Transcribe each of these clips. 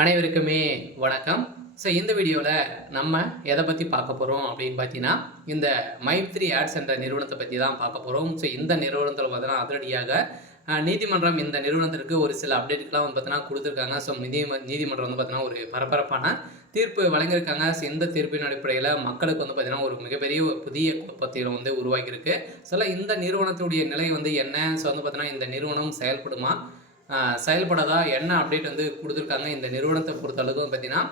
அனைவருக்குமே வணக்கம். இந்த வீடியோவில் நம்ம எதை பற்றி பார்க்க போகிறோம் அப்படின்னு பார்த்தீங்கன்னா, இந்த மைத்ரி ஆட்ஸ் என்ற நிறுவனத்தை பற்றி தான் பார்க்க போகிறோம். இந்த நிறுவனத்தில் பார்த்தீங்கன்னா அதிரடியாக நீதிமன்றம் இந்த நிறுவனத்திற்கு ஒரு சில அப்டேட்டுக்கெலாம் வந்து பார்த்தீங்கன்னா கொடுத்துருக்காங்க. நீதிமன்றம் வந்து பார்த்தீங்கன்னா ஒரு பரபரப்பான தீர்ப்பு வழங்கியிருக்காங்க. இந்த தீர்ப்பின் அடிப்படையில் மக்களுக்கு வந்து பார்த்தீங்கன்னா ஒரு மிகப்பெரிய புதிய குழப்பத்தையும் வந்து உருவாக்கியிருக்கு. இந்த நிறுவனத்துடைய நிலை வந்து என்ன? வந்து பார்த்தீங்கன்னா இந்த நிறுவனம் செயல்படுமா? செயல்படாதா என்ன அப்டேட் வந்து கொடுத்துருக்காங்க. இந்த நிறுவனத்தை பொறுத்த அளவுக்கு பார்த்தீங்கன்னா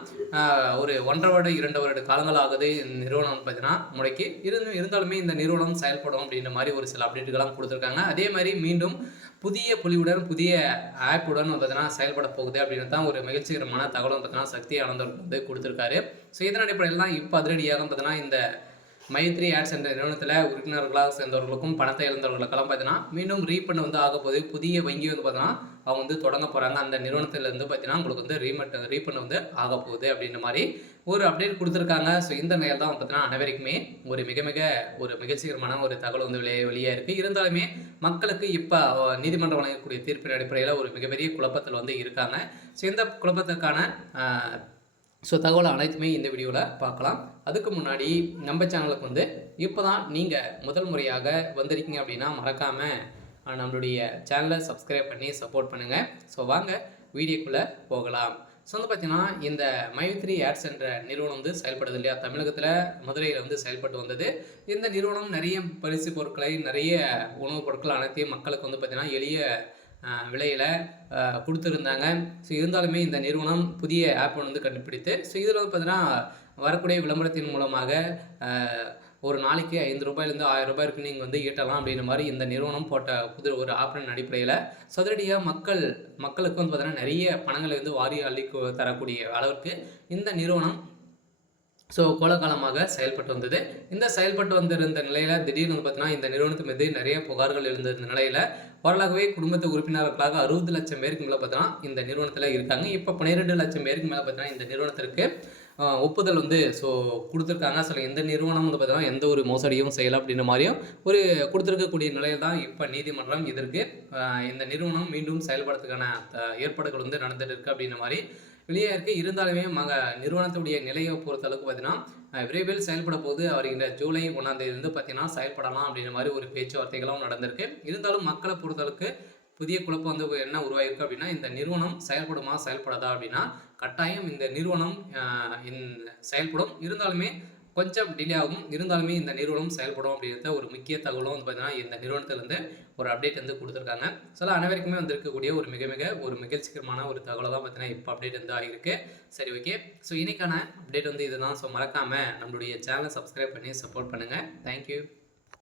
ஒரு 1.5 வருடம் 2 வருட காலங்கள் ஆகுது இந்த நிறுவனம் பார்த்தீங்கன்னா முடக்கி இருந்தாலுமே இந்த நிறுவனம் செயல்படும் அப்படின்ற மாதிரி ஒரு சில அப்டேட்டுகள்லாம் கொடுத்துருக்காங்க. அதே மாதிரி மீண்டும் புதிய பொலிவுடன் புதிய ஆப்புடன் பார்த்தீங்கன்னா செயல்பட போகுது அப்படின்னு தான் ஒரு மகிழ்ச்சிகரமான தகவலும் பார்த்தீங்கன்னா சக்தி ஆனந்தர் வந்து கொடுத்துருக்காரு. இதன் அடிப்படையில் தான் இப்போ அதிரடியாக பார்த்தீங்கன்னா இந்த மைத்ரி ஆட்ஸ் என்ற நிறுவனத்தில் உறுப்பினர்களாக சேர்ந்தவர்களுக்கும் பணத்தை இழந்தவர்களுக்கெல்லாம் பார்த்தீங்கன்னா மீண்டும் ரீஃபண்ட் வந்து ஆக போகுது. புதிய வங்கி வந்து பார்த்தீங்கன்னா அவங்க வந்து தொடங்க போகிறாங்க. அந்த நிறுவனத்திலேருந்து பார்த்தீங்கன்னா உங்களுக்கு வந்து ரீஃபண்ட் வந்து ஆக போகுது அப்படின்ற மாதிரி ஒரு அப்டேட் கொடுத்துருக்காங்க. இந்த நேரம் தான் பார்த்தீங்கன்னா அனைவருக்குமே ஒரு மிக மிக ஒரு மகிழ்ச்சிகரமான ஒரு தகவல் வந்து வெளியே இருக்குது. இருந்தாலுமே மக்களுக்கு இப்போ நீதிமன்றம் வழங்கக்கூடிய தீர்ப்பின் அடிப்படையில் ஒரு மிகப்பெரிய குழப்பத்தில் வந்து இருக்காங்க. இந்த குழப்பத்துக்கான தகவல் அனைத்துமே இந்த வீடியோவில் பார்க்கலாம். அதுக்கு முன்னாடி நம்ம சேனலுக்கு வந்து இப்போ தான் நீங்கள் முதல் முறையாக வந்திருக்கீங்க அப்படின்னா மறக்காமல் நம்மளுடைய சேனலை சப்ஸ்கிரைப் பண்ணி சப்போர்ட் பண்ணுங்கள். வாங்க வீடியோக்குள்ளே போகலாம். வந்து பார்த்தீங்கன்னா இந்த மைத்ரி ஆட்ஸ் என்ற நிறுவனம் வந்து செயல்படுது இல்லையா, தமிழகத்தில் மதுரையில் வந்து செயல்பட்டு வந்தது. இந்த நிறுவனம் நிறைய பரிசு பொருட்களை நிறைய உணவுப் பொருட்கள் அனைத்தையும் மக்களுக்கு வந்து பார்த்திங்கன்னா எளிய விலையில் கொடுத்துருந்தாங்க. இருந்தாலுமே இந்த நிறுவனம் புதிய ஆப் வந்து கண்டுபிடித்து இதில் வந்து பார்த்தீங்கன்னா வரக்கூடிய விளம்பரத்தின் மூலமாக ஒரு நாளைக்கு ரூ. 5 1000 வரைக்கும் நீங்கள் வந்து ஈட்டலாம் அப்படின்ற மாதிரி இந்த நிறுவனம் போட்ட ஒரு ஆப்பின் அடிப்படையில் சதுரடியாக மக்களுக்கு வந்து பார்த்தீங்கன்னா நிறைய பணங்களை வந்து வாரி அள்ளி தரக்கூடிய அளவுக்கு இந்த நிறுவனம் கோலகாலமாக செயல்பட்டு வந்தது. இந்த செயல்பட்டு வந்திருந்த நிலையில் திடீர்னு வந்து பார்த்தீங்கன்னா இந்த நிறுவனத்து மீது நிறைய புகார்கள் எழுந்திருந்த நிலையில் வரலாகவே குடும்பத்து உறுப்பினர்களாக 60 லட்சம் பேருக்கு மேலே பார்த்தீங்கன்னா இந்த நிறுவனத்தில் இருக்காங்க. இப்போ 12 லட்சம் பேருக்கு மேலே பார்த்தீங்கன்னா இந்த நிறுவனத்திற்கு ஒப்புதல் வந்து கொடுத்துருக்காங்க. எந்த நிறுவனம் வந்து பார்த்தீங்கன்னா எந்த ஒரு மோசடியும் செய்யலை அப்படின்ற மாதிரியும் ஒரு கொடுத்துருக்கக்கூடிய நிலையில் தான் இப்போ நீதிமன்றம் இதற்கு இந்த நிறுவனம் மீண்டும் செயல்படுறதுக்கான ஏற்பாடுகள் வந்து நடந்துட்டு இருக்கு அப்படின்ற மாதிரி வெளியே இருக்குது. இருந்தாலுமே நிறுவனத்துடைய நிலையை பொறுத்த அளவுக்கு பார்த்தீங்கன்னா விரைவில் செயல்பட போது வருகின்ற ஜூலை 1ஆம் தேதி பார்த்தீங்கன்னா செயல்படலாம் அப்படின்ற மாதிரி ஒரு பேச்சுவார்த்தைகளும் நடந்திருக்கு. இருந்தாலும் மக்களை பொறுத்தளவுக்கு புதிய குழப்பம் வந்து என்ன உருவாயிருக்கு அப்படின்னா, இந்த நிறுவனம் செயல்படுமா செயல்படாதா அப்படின்னா கட்டாயம் இந்த நிறுவனம் செயல்படும். இருந்தாலுமே கொஞ்சம் டிலே ஆகும். இருந்தாலுமே இந்த நிறுவனம் செயல்படும் அப்படின்றத ஒரு முக்கிய தகவலும் வந்து பார்த்தீங்கன்னா இந்த நிறுவனத்திலேருந்து ஒரு அப்டேட் வந்து கொடுத்துருக்காங்க. அனைவருக்குமே வந்திருக்கக்கூடிய ஒரு மிக மிக ஒரு மகிழ்ச்சிகரமான ஒரு தகவலை தான் பார்த்தீங்கன்னா இப்போ அப்டேட் வந்து ஆகிருக்கு. ஓகே. இன்னைக்கான அப்டேட் வந்து இதுதான். மறக்காமல் நம்மளுடைய சேனலை சப்ஸ்கிரைப் பண்ணி சப்போர்ட் பண்ணுங்கள். தேங்க்யூ.